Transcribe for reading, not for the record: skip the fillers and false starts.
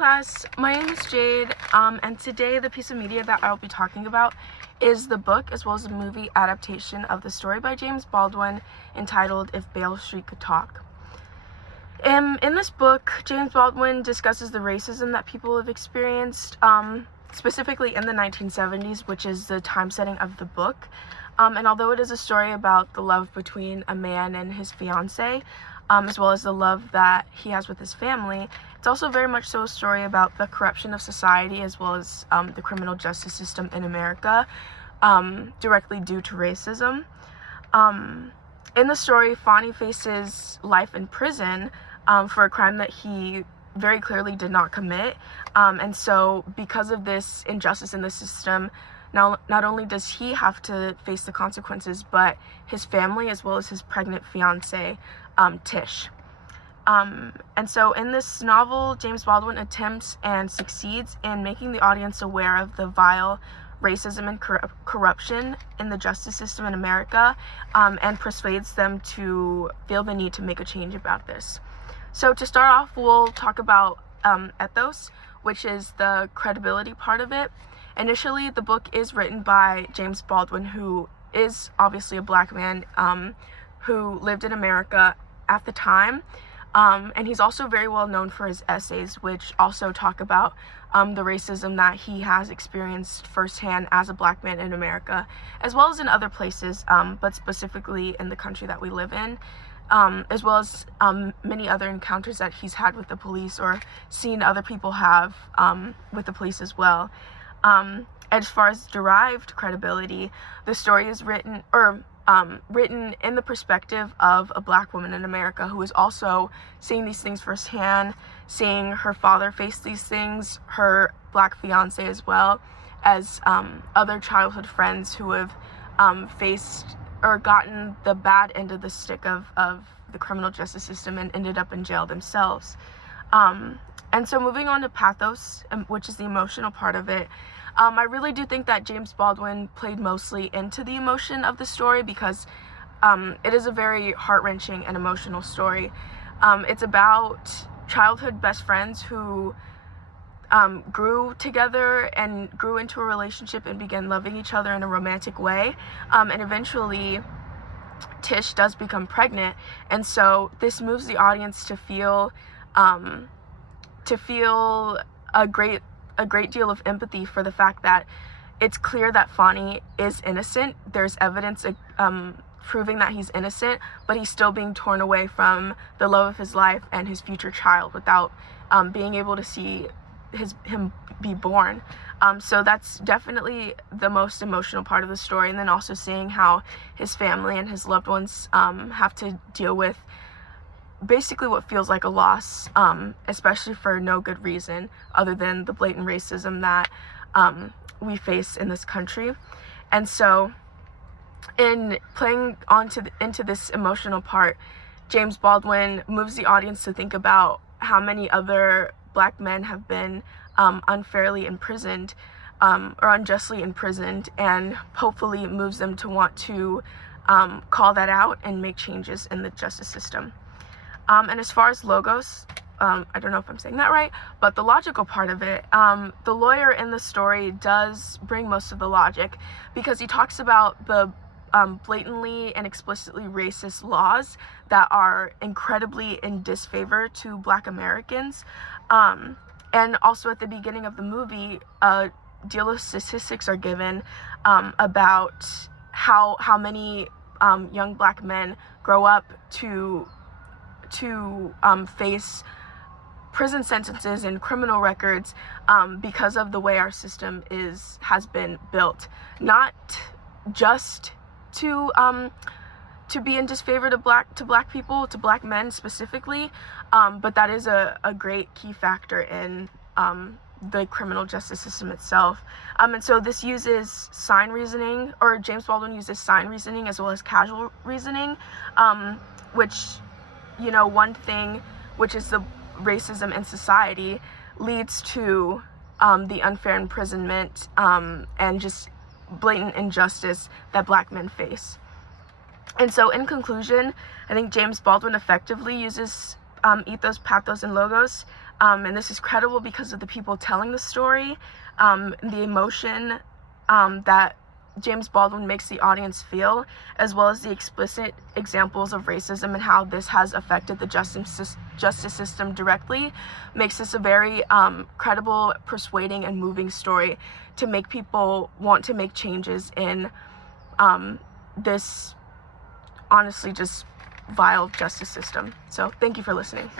class, my name is Jade, and today the piece of media that I'll be talking about is the book as well as the movie adaptation of the story by James Baldwin entitled If Beale Street Could Talk. In this book, James Baldwin discusses the racism that people have experienced, specifically in the 1970s, which is the time setting of the book. And although it is a story about the love between a man and his fiancée, as well as the love that he has with his family, it's also very much so a story about the corruption of society as well as the criminal justice system in America, directly due to racism. In the story, Fonny faces life in prison for a crime that he very clearly did not commit. And so because of this injustice in the system, not only does he have to face the consequences, but his family as well as his pregnant fiancée, Tish. And so in this novel, James Baldwin attempts and succeeds in making the audience aware of the vile racism and corruption in the justice system in America, and persuades them to feel the need to make a change about this. So to start off, we'll talk about ethos, which is the credibility part of it. Initially, the book is written by James Baldwin, who is obviously a black man who lived in America at the time. And he's also very well known for his essays, which also talk about the racism that he has experienced firsthand as a black man in America, as well as in other places, but specifically in the country that we live in, as well as many other encounters that he's had with the police or seen other people have with the police as well. As far as derived credibility, the story is written in the perspective of a black woman in America who is also seeing these things firsthand, seeing her father face these things, her black fiancé as well as other childhood friends who have faced or gotten the bad end of the stick of the criminal justice system and ended up in jail themselves. And so moving on to pathos, which is the emotional part of it, I really do think that James Baldwin played mostly into the emotion of the story because it is a very heart-wrenching and emotional story. It's about childhood best friends who grew together and grew into a relationship and began loving each other in a romantic way. And eventually, Tish does become pregnant. And so this moves the audience to feel a great deal of empathy for the fact that it's clear that Fonny is innocent. There's evidence proving that he's innocent, but he's still being torn away from the love of his life and his future child without being able to see him be born. So that's definitely the most emotional part of the story, and then also seeing how his family and his loved ones have to deal with basically what feels like a loss, especially for no good reason other than the blatant racism that we face in this country. And so in playing into this emotional part, James Baldwin moves the audience to think about how many other black men have been unfairly imprisoned or unjustly imprisoned, and hopefully moves them to want to call that out and make changes in the justice system. And as far as logos, I don't know if I'm saying that right, but the logical part of it, the lawyer in the story does bring most of the logic because he talks about the blatantly and explicitly racist laws that are incredibly in disfavor to black Americans. And also at the beginning of the movie, a deal of statistics are given about how many young black men grow up to face prison sentences and criminal records because of the way our system has been built, not just to be in disfavor to black people, to black men specifically, but that is a great key factor in the criminal justice system itself. And so this uses sign reasoning, or James Baldwin uses sign reasoning as well as casual reasoning, which, one thing, which is the racism in society, leads to the unfair imprisonment and just blatant injustice that black men face. And so in conclusion, I think James Baldwin effectively uses ethos, pathos, and logos And this is credible because of the people telling the story, the emotion that James Baldwin makes the audience feel, as well as the explicit examples of racism and how this has affected the justice system directly, makes this a very credible, persuading, and moving story to make people want to make changes in this honestly just vile justice system. So thank you for listening.